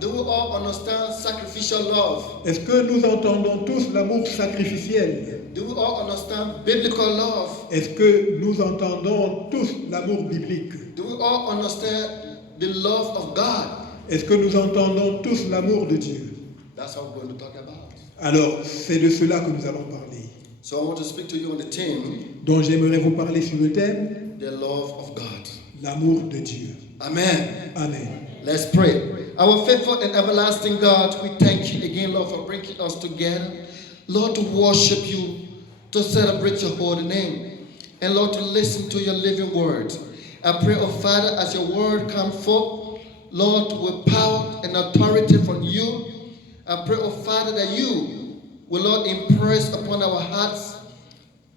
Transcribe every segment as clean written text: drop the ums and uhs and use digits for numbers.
Do we all understand sacrificial love? Est-ce que nous entendons tous l'amour sacrificiel? Do we all understand biblical love? Est-ce que nous entendons tous l'amour biblique? Do we all understand the love of God? Est-ce que nous entendons tous l'amour de Dieu? That's what we're going to talk about. Alors, c'est de cela que nous allons parler. So I want to speak to you on the theme, Donc, j'aimerais vous parler sur le thème, the love of God. l'amour de Dieu. Amen. Amen. Let's pray. Our faithful and everlasting God, we thank you again, Lord, for bringing us together. Lord, to worship you, to celebrate your holy name, and Lord, to listen to your living word. I pray, oh Father, as your word comes forth, Lord, with power and authority from you, I pray, oh Father, that you will, Lord, impress upon our hearts,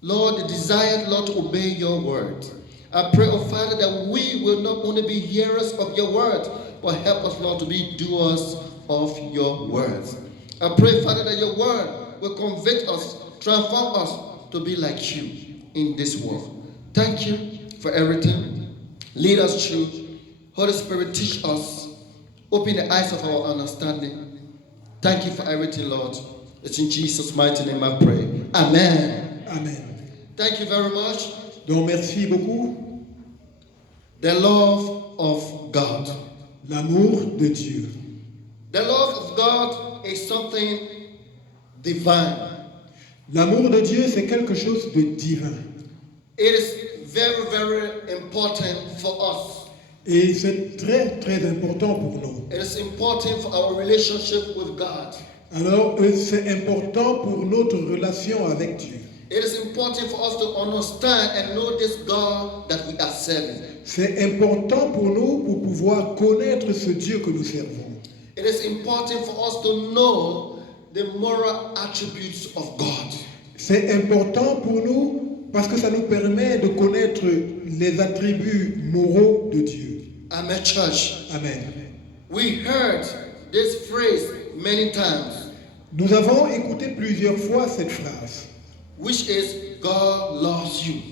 Lord, the desire, Lord, to obey your word. I pray, oh Father, that we will not only be hearers of your word, but help us, Lord, to be doers of your words. I pray, Father, that your word will convict us, transform us to be like you in this world. Thank you for everything. Lead us through. Holy Spirit, teach us. Open the eyes of our understanding. Thank you for everything, Lord. It's in Jesus' mighty name I pray. Amen. Amen. Thank you very much. Donc, merci beaucoup. The love of God. L'amour de Dieu. The love of God is something divine. L'amour de Dieu, c'est quelque chose de divin. It is very, very important for us. Et c'est très, très important pour nous. It is important for our relationship with God. Alors, c'est important pour notre relation avec Dieu. It is important for us to understand and know this God that we are serving. C'est important pour nous pour pouvoir connaître ce Dieu que nous servons. It is important for us to know the moral attributes of God. C'est important pour nous parce que ça nous permet de connaître les attributs moraux de Dieu. Amen, church. Amen. We heard this phrase many times, Nous avons écouté plusieurs fois cette phrase which is God loves you.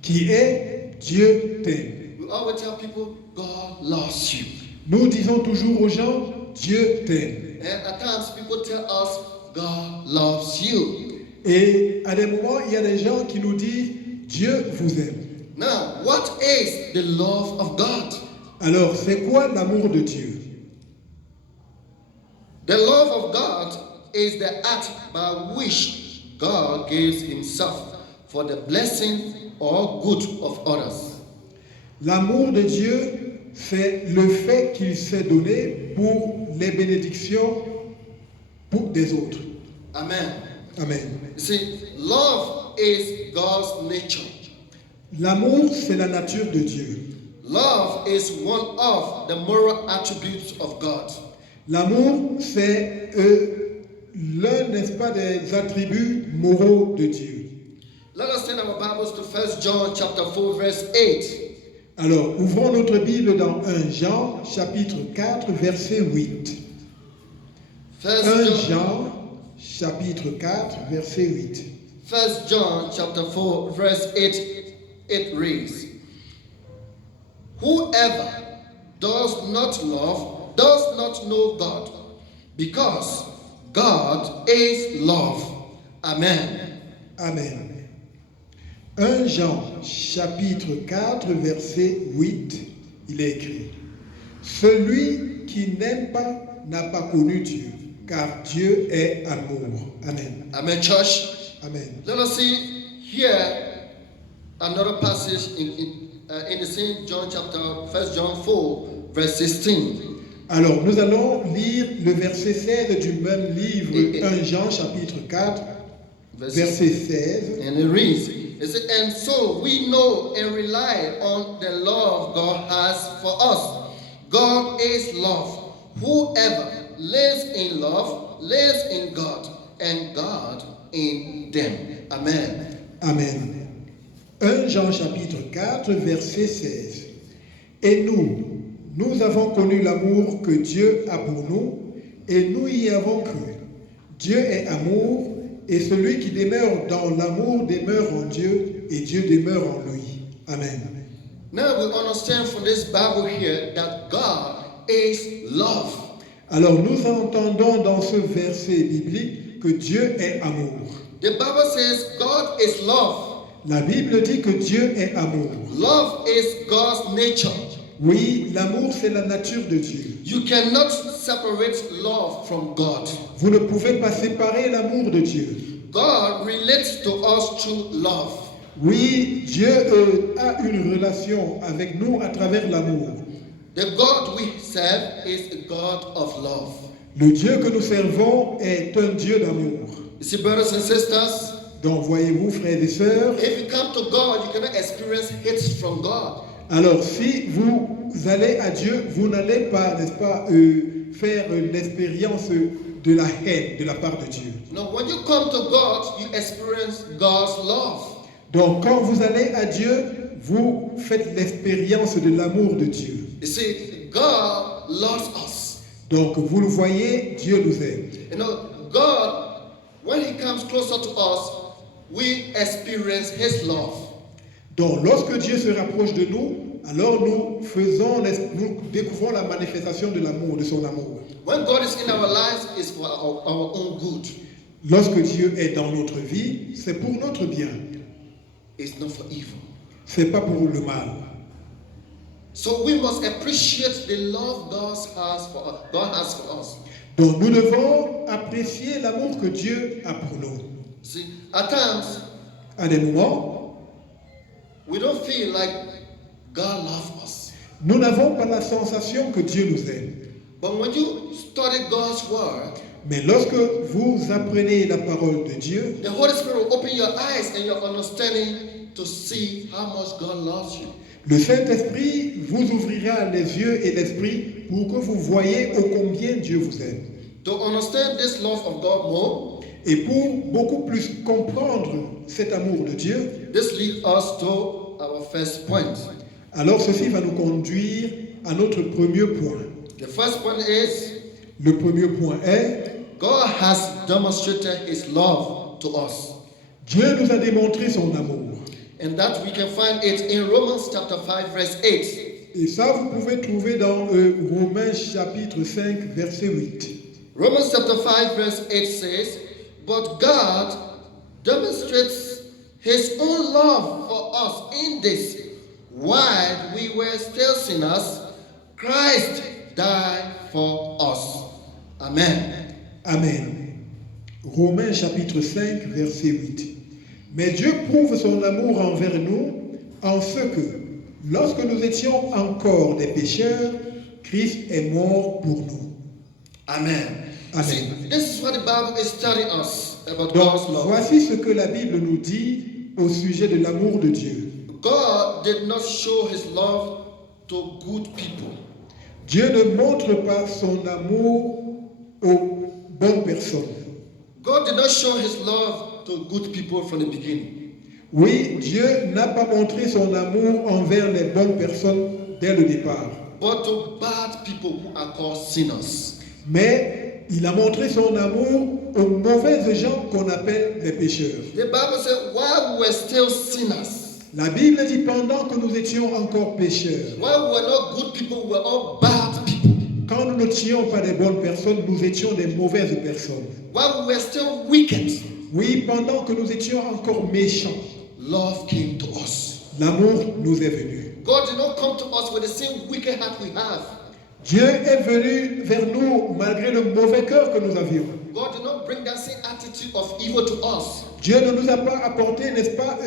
qui est Dieu t'aime. We always tell people God loves you. Nous disons toujours aux gens Dieu t'aime. And at times people tell us God loves you. Et à des moments, il y a des gens qui nous disent Dieu vous aime. Now, what is the love of God? Alors, c'est quoi l'amour de Dieu? The love of God is the act by which God gives himself for the blessing or good of others. L'amour de Dieu, c'est le fait qu'il s'est donné pour les bénédictions pour des autres. Amen. Amen. You see, love is God's nature. L'amour, c'est la nature de Dieu. Love is one of the moral attributes of God. L'amour, c'est l'un, n'est-ce pas, des attributs moraux de Dieu. Let us turn our Bibles to 1 John chapter 4 verse 8. Alors, ouvrons notre Bible dans 1 Jean, chapitre 4, verset 8. 1 Jean, chapitre 4, verset 8. 1 John chapter 4 verse 8, it reads, whoever does not love does not know God, because God is love. Amen. Amen. 1 Jean, chapitre 4, verset 8, il est écrit, celui qui n'aime pas n'a pas connu Dieu, car Dieu est amour. Amen. Amen, church. Amen. Let us see here another passage in the same John chapter, 1 John 4, verse 16. Alors, nous allons lire le verset 16 du même livre, 1 Jean, chapitre 4, verset 16. And it reads, it says, and so we know and rely on the love God has for us. God is love. Whoever lives in love lives in God, and God in them. Amen. Amen. 1 Jean chapitre 4, verset 16. Et nous avons connu l'amour que Dieu a pour nous, et nous y avons cru. Dieu est amour, et celui qui demeure dans l'amour demeure en Dieu, et Dieu demeure en lui. Amen. Now we understand from this Bible here that God is love. Alors nous entendons dans ce verset biblique que Dieu est amour. The Bible says God is love. La Bible dit que Dieu est amour. Love is God's nature. Oui, l'amour c'est la nature de Dieu. You cannot separate love from God. Vous ne pouvez pas séparer l'amour de Dieu. God relates to us through love. Oui, Dieu a une relation avec nous à travers l'amour. The God we serve is a God of love. Le Dieu que nous servons est un Dieu d'amour. You see, brothers and sisters, Donc voyez-vous, frères et sœurs, if you come to God, you cannot experience hate from God. alors si vous allez à Dieu, vous n'allez pas, n'est-ce pas, faire l'expérience de la haine de la part de Dieu. No, when you come to God, you experience God's love. Donc quand vous allez à Dieu, vous faites l'expérience de l'amour de Dieu. You see, God loves us. Donc vous le voyez, Dieu nous aime. You know, God, when He comes closer to us, we experience His love. Donc lorsque Dieu se rapproche de nous, alors nous découvrons la manifestation de l'amour, de son amour. When God is in our lives, it's for our own good. Lorsque Dieu est dans notre vie, c'est pour notre bien. It's not for evil. C'est pas pour le mal. So we must appreciate the love God has for us. Donc nous devons apprécier l'amour que Dieu a pour nous. See, at times À des moments, we don't feel like God loves us. nous n'avons pas la sensation que Dieu nous aime. But when you study God's word, Mais lorsque vous apprenez la parole de Dieu, the Holy Spirit will open your eyes and your understanding to see how much God loves you. le Saint-Esprit vous ouvrira les yeux et l'esprit pour que vous voyez ô combien Dieu vous aime. To understand this love of God more, Et pour beaucoup plus comprendre cet amour de Dieu, this leads us to our first point. alors ceci va nous conduire à notre premier point. The first point is Le premier point est, God has demonstrated His love to us. Dieu nous a démontré son amour. And that we can find it in Romans chapter 5 verse 8. Et ça, vous pouvez trouver dans Romains chapitre 5, verset 8. Romans chapter 5 verse 8 says, "But God demonstrates His own love for us in this: while we were still sinners, Christ died for us." Amen. Amen. Romains chapitre 5, verset 8. Mais Dieu prouve son amour envers nous en ce que, lorsque nous étions encore des pécheurs, Christ est mort pour nous. Amen. Amen. See, this is what the Bible is telling us about Donc, God's love. voici ce que la Bible nous dit au sujet de l'amour de Dieu. God did not show His love to good people. Dieu ne montre pas son amour aux bonnes personnes. God did not show His love to good people from the beginning. Oui, Dieu n'a pas montré son amour envers les bonnes personnes dès le départ. But to bad people who are called sinners. Mais il a montré son amour aux mauvaises gens qu'on appelle les pécheurs. The Bible said, while we were still sinners, La Bible dit pendant que nous étions encore pécheurs, while we were not good people, we were all bad people. quand nous n'étions pas des bonnes personnes, nous étions des mauvaises personnes. While we were still wicked, Oui, pendant que nous étions encore méchants, love came to us. l'amour nous est venu. God did not come to us with the same wicked heart we have. Dieu est venu vers nous malgré le mauvais cœur que nous avions. God did not bring that same attitude of evil to us. Dieu ne nous a pas apporté, n'est-ce pas,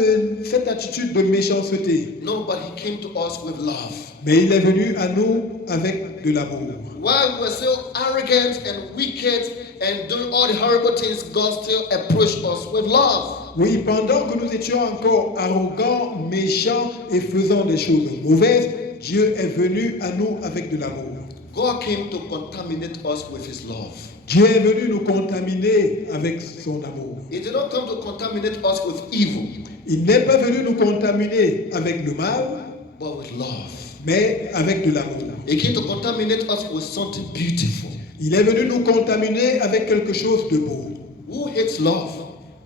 cette attitude de méchanceté. No, but He came to us with love. Mais il est venu à nous avec de l'amour. While we were still arrogant and wicked and doing all the horrible things, God still approached us with love. Oui, pendant que nous étions encore arrogants, méchants et faisant des choses mauvaises, Dieu est venu à nous avec de l'amour. God came to contaminate us with His love. Dieu est venu nous contaminer avec son amour. He did not come to contaminate us with evil, Il n'est pas venu nous contaminer avec le mal, but with love. mais avec de l'amour. He came to contaminate us with something beautiful. Il est venu nous contaminer avec quelque chose de beau. Who hates love?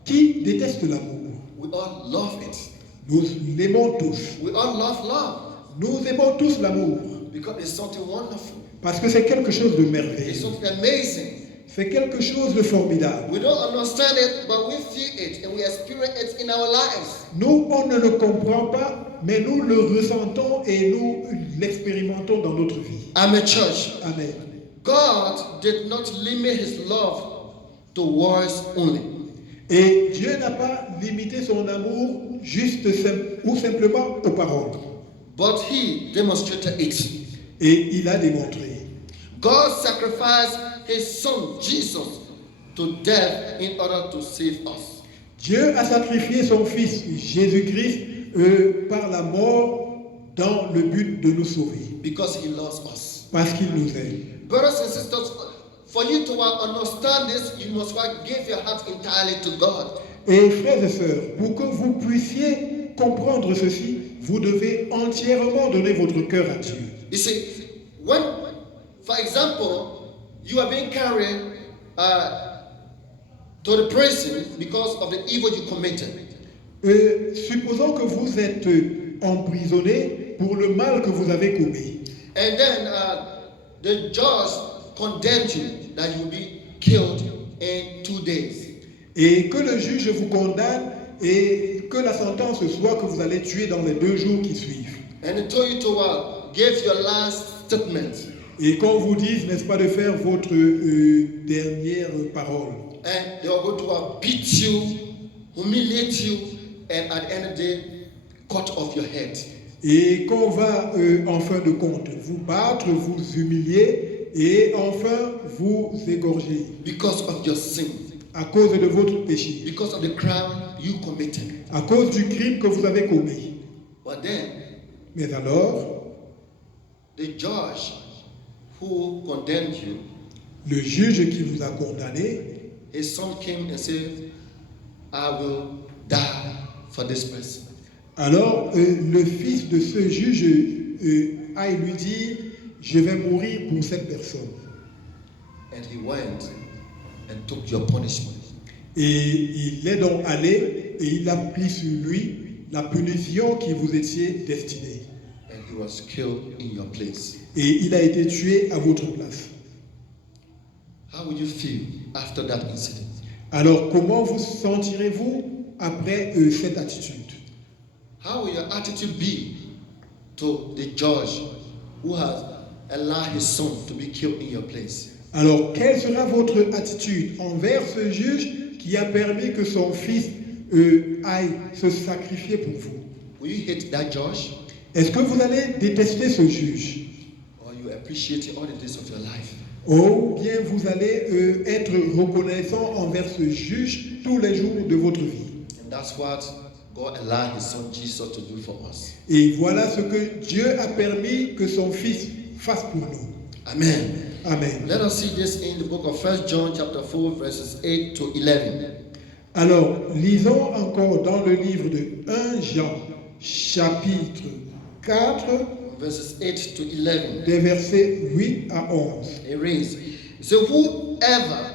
Qui déteste l'amour? We all love it. Nous l'aimons tous. We all love love. Nous aimons tous l'amour. Because it's something wonderful. Parce que c'est quelque chose de It's merveilleux. something amazing. C'est quelque chose de formidable. We don't understand it, but we feel it and we experience it in our lives. Nous, on ne le comprend pas, mais nous le ressentons et nous l'expérimentons dans notre vie. Amen, church. Amen. God did not limit his love to words only. Et Dieu n'a pas limité son amour juste ou simplement aux paroles. But he demonstrated it. Et il a démontré. God sacrificed his son Jesus to death in order to save us. Dieu a sacrifié son fils Jésus-Christ par la mort dans le but de nous sauver. Because he loves us. Parce qu'il nous aime. Brothers and sisters, for you to understand this, you must give your heart entirely to God. Et frères et sœurs, pour que vous puissiez comprendre ceci, vous devez entièrement donner votre cœur à Dieu. You see, when, for example, you are being carried to the prison because of the evil you committed. Supposons que vous êtes emprisonné pour le mal que vous avez commis. And then the judge condemned you that you will be killed in 2 days. Et que le juge vous condamne et que la sentence soit que vous allez tuer dans les 2 jours qui suivent. And he told you to give your last statement. Et qu'on vous dise, n'est-ce pas, de faire votre dernière parole. And they are going to beat you, humiliate you, and at the end of the day, cut off your head. Et qu'on va, en fin de compte, vous battre, vous humilier et enfin vous égorger. Because of your sin. À cause de votre péché. Because of the crime you committed. À cause du crime que vous avez commis. But then, mais alors, the judge who condemned you, le juge qui vous a condamné, his son came and said, I will die for this person. Alors, le fils de ce juge a lui dit, je vais mourir pour cette personne. And he went and took your punishment. Et il est donc allé et il a pris sur lui la punition qui vous étiez destinée. And he was killed in your place. Et il a été tué à votre place. How will you feel after that incident? Alors, comment vous sentirez-vous après cette attitude? How will your attitude be to the judge who has allowed his son to be killed in your place? Alors, quelle sera votre attitude envers ce juge qui a permis que son fils aille se sacrifier pour vous? Will you hate that judge? Est-ce que vous allez détester ce juge? Or you appreciate it all the days of your life? Ou bien vous allez être reconnaissant envers ce juge tous les jours de votre vie? And that's what God allowed his son Jesus to do for us. Et voilà ce que Dieu a permis que son fils fasse pour nous. Amen. Amen. Let us see this in the book of 1 John chapter 4 verses 8 to 11. Alors, lisons encore dans le livre de 1 Jean, chapitre 4, Verses 8 to 11. des versets 8 à 11. It reads, so whoever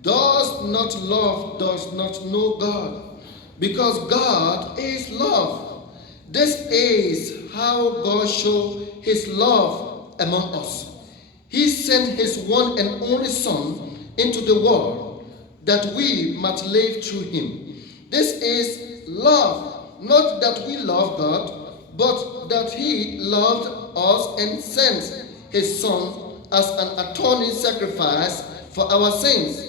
does not love does not know God, because God is love. This is how God showed his love among us. He sent his one and only Son into the world that we might live through him. This is love, not that we love God, but that he loved us and sent his Son as an atoning sacrifice for our sins.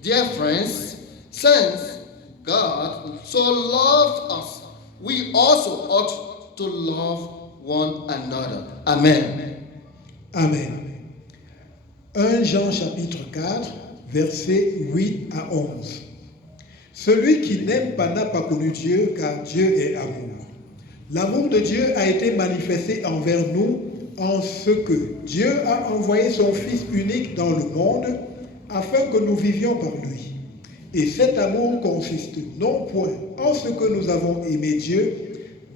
Dear friends, since God so loved us, we also ought to love one another. Amen. Amen. 1 Jean chapitre 4, versets 8 à 11. Celui qui n'aime pas n'a pas connu Dieu, car Dieu est amour. L'amour de Dieu a été manifesté envers nous en ce que Dieu a envoyé son Fils unique dans le monde afin que nous vivions par lui. Et cet amour consiste non point en ce que nous avons aimé Dieu,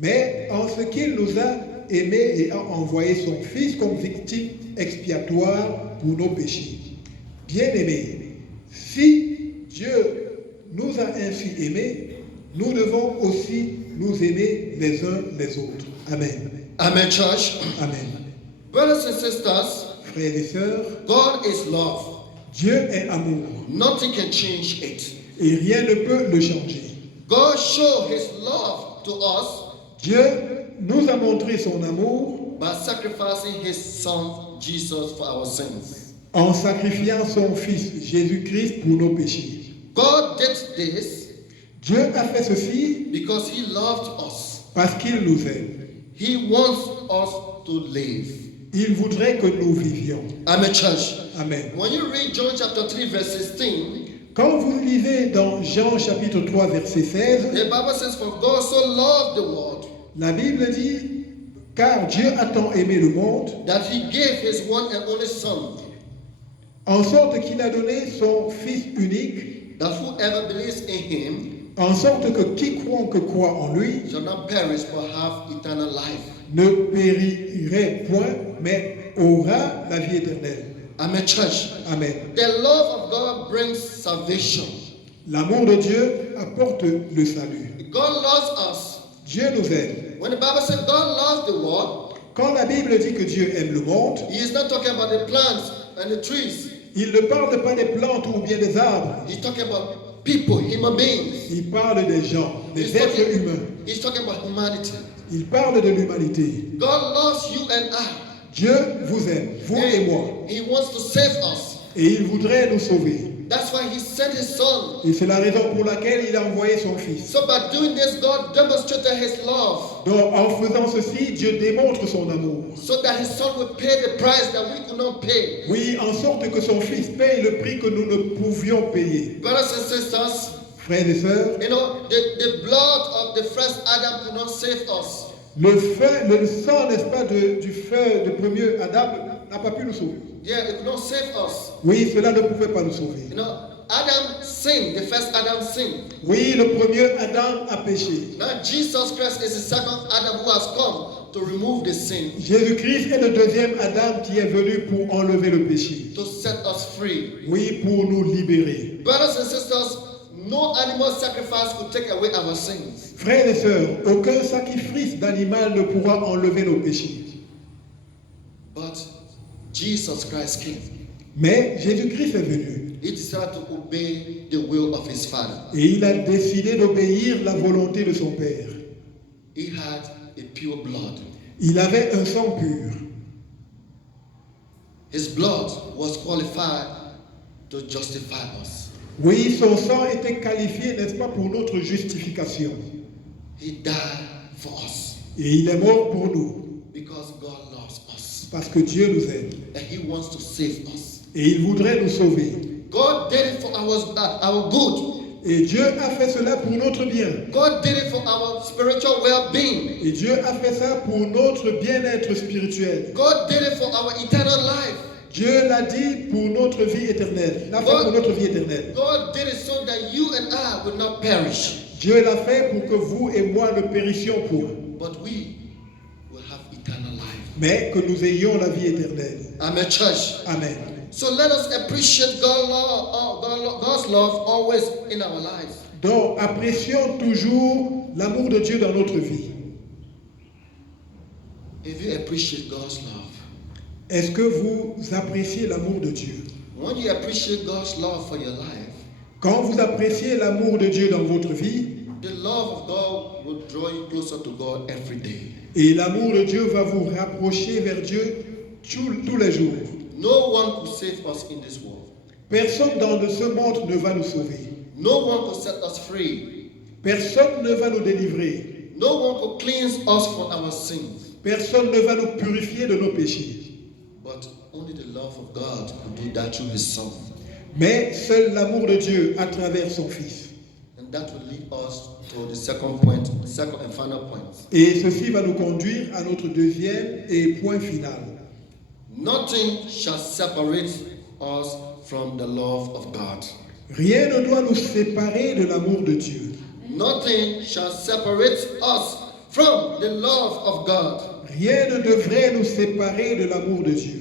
mais en ce qu'il nous a aimés et a envoyé son Fils comme victime expiatoire pour nos péchés. Bien-aimés, si Dieu nous a ainsi aimés, nous devons aussi nous aimer les uns les autres. Amen. Amen, church. Amen. Brothers and sisters, Frères et sœurs, God is love. Dieu est amour Nothing can change it. et rien ne peut le changer. God showed his love to us Dieu nous a montré son amour by sacrificing his son Jesus for our sins. en sacrifiant son Fils Jésus-Christ pour nos péchés. God did this Dieu a fait ceci because he loved us. parce qu'il nous aime. He wants us to live. Il voudrait que nous vivions. Amen, church. Amen. When you read John chapter 3 verse 16, Quand vous lisez dans Jean chapitre 3 verset 16, the Bible says, for God so loved the world la Bible dit, car Dieu a tant aimé le monde, that he gave his one and only son, en sorte qu'il a donné son Fils unique, that whoever believes in him en sorte que quiconque croit en lui shall not perish but have eternal life. ne périrait point, mais aura la vie éternelle. Amen, church. Amen. The love of God brings salvation. L'amour de Dieu apporte le salut. God loves us. Dieu nous aime. When the Bible says God loves the world, Quand la Bible dit que Dieu aime le monde, he is not talking about the plants and the trees. il ne parle pas des plantes ou bien des arbres. He's talking about people, human beings. Il parle des gens, He's des êtres humains. talking about humanity. Il parle de l'humanité. God loves you and I. Dieu vous aime, vous et moi. He wants to save us. Et il voudrait nous sauver. That's why he sent his son. Et c'est la raison pour laquelle il a envoyé son Fils. So by doing this, God demonstrated his love. Donc en faisant ceci, Dieu démontre son amour. So that his son would pay the price that we could not pay. Oui, en sorte que son Fils paye le prix que nous ne pouvions payer. Brothers and sisters, Frères et sœurs, you know, the blood of the first Adam could not save us. le sang, n'est-ce pas, du feu de premier Adam n'a pas pu nous sauver. Yeah, it could not save us. Oui, cela ne pouvait pas nous sauver. You know, Adam sinned, the first Adam sinned. Oui, le premier Adam a péché. Now Jesus Christ is the second Adam who has come to remove the sin, Jésus-Christ est le deuxième Adam qui est venu pour enlever le péché. to set us free. Oui, pour nous libérer. Brothers and sisters, no animal sacrifice could take away our sins. Frères et sœurs, aucun sacrifice d'animal ne pourra enlever nos péchés. But Jesus Christ came. Mais Jésus-Christ est venu He decided to obey the will of his Father. et il a décidé d'obéir la volonté de son Père. He had a pure blood. Il avait un sang pur. His blood was qualified to justify us. Oui, son sang était qualifié, n'est-ce pas, pour notre justification. He died for us Et il est mort pour nous, because God loves us parce que Dieu nous aime. and he wants to save us. Et il voudrait nous sauver. God did it for our good. Et Dieu a fait cela pour notre bien. God did it for our spiritual well-being. Et Dieu a fait ça pour notre bien-être spirituel. God did it for our eternal life. Dieu l'a dit pour notre vie éternelle. L'a fait pour notre vie éternelle. God did it so that you and I would not perish, Dieu l'a fait pour que vous et moi ne périssions point, but we will have eternal life. mais que nous ayons la vie éternelle. Amen, church. Amen. So let us appreciate God's love always in our lives. Donc, apprécions toujours l'amour de Dieu dans notre vie. If you appreciate God's love, Est-ce que vous appréciez l'amour de Dieu? when you appreciate God's love for your life, Quand vous appréciez l'amour de Dieu dans votre vie, the love of God will draw you closer to God every day. et l'amour de Dieu va vous rapprocher vers Dieu tous les jours. No one could save us in this world. Personne dans ce monde ne va nous sauver. No one could set us free. Personne ne va nous délivrer. No one could cleanse us from our sins. Personne ne va nous purifier de nos péchés. But only the love of God could do that through his Son. Mais seul l'amour de Dieu à travers son Fils. And that will lead us to the second point, second and final point. Et ceci va nous conduire à notre deuxième et point final. Nothing shall separate us from the love of God. Rien ne doit nous séparer de l'amour de Dieu. Nothing shall separate us from the love of God. Rien ne devrait nous séparer de l'amour de Dieu.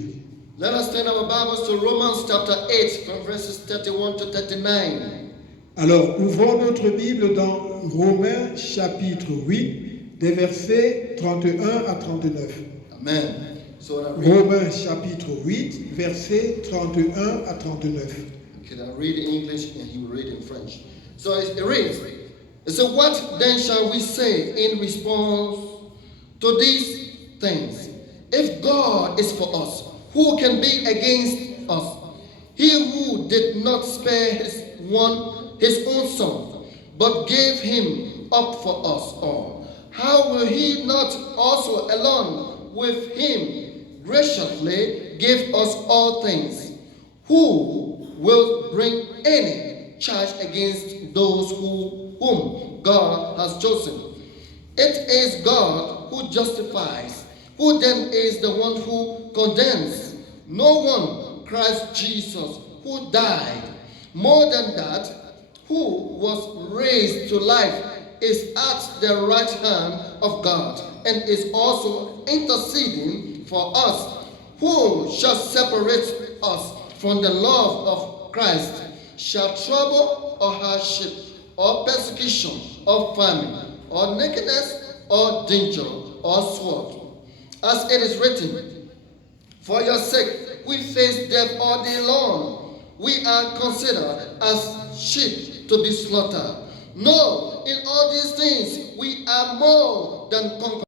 Let us turn our Bibles to Romans chapter 8 from verses 31 to 39. Alors, ouvrons notre Bible dans Romains chapitre 8, des versets 31 à 39. Amen. So I read, Romains chapitre 8, versets 31 à 39. okay, I read in English and he will read in French. So it reads, it said, what then shall we say in response to these things? If God is for us, who can be against us? He who did not spare his own son, but gave him up for us all, how will he not also along with him graciously give us all things? Who will bring any charge against those whom God has chosen? It is God who justifies. Who then is the one who condemns? No one, Christ Jesus, who died. More than that, who was raised to life, is at the right hand of God, and is also interceding for us. Who shall separate us from the love of Christ? Shall trouble or hardship, or persecution, or famine, or nakedness, or danger, or sword? As it is written, for your sake we face death all day long. We are considered as sheep to be slaughtered. No, in all these things we are more than conquerors.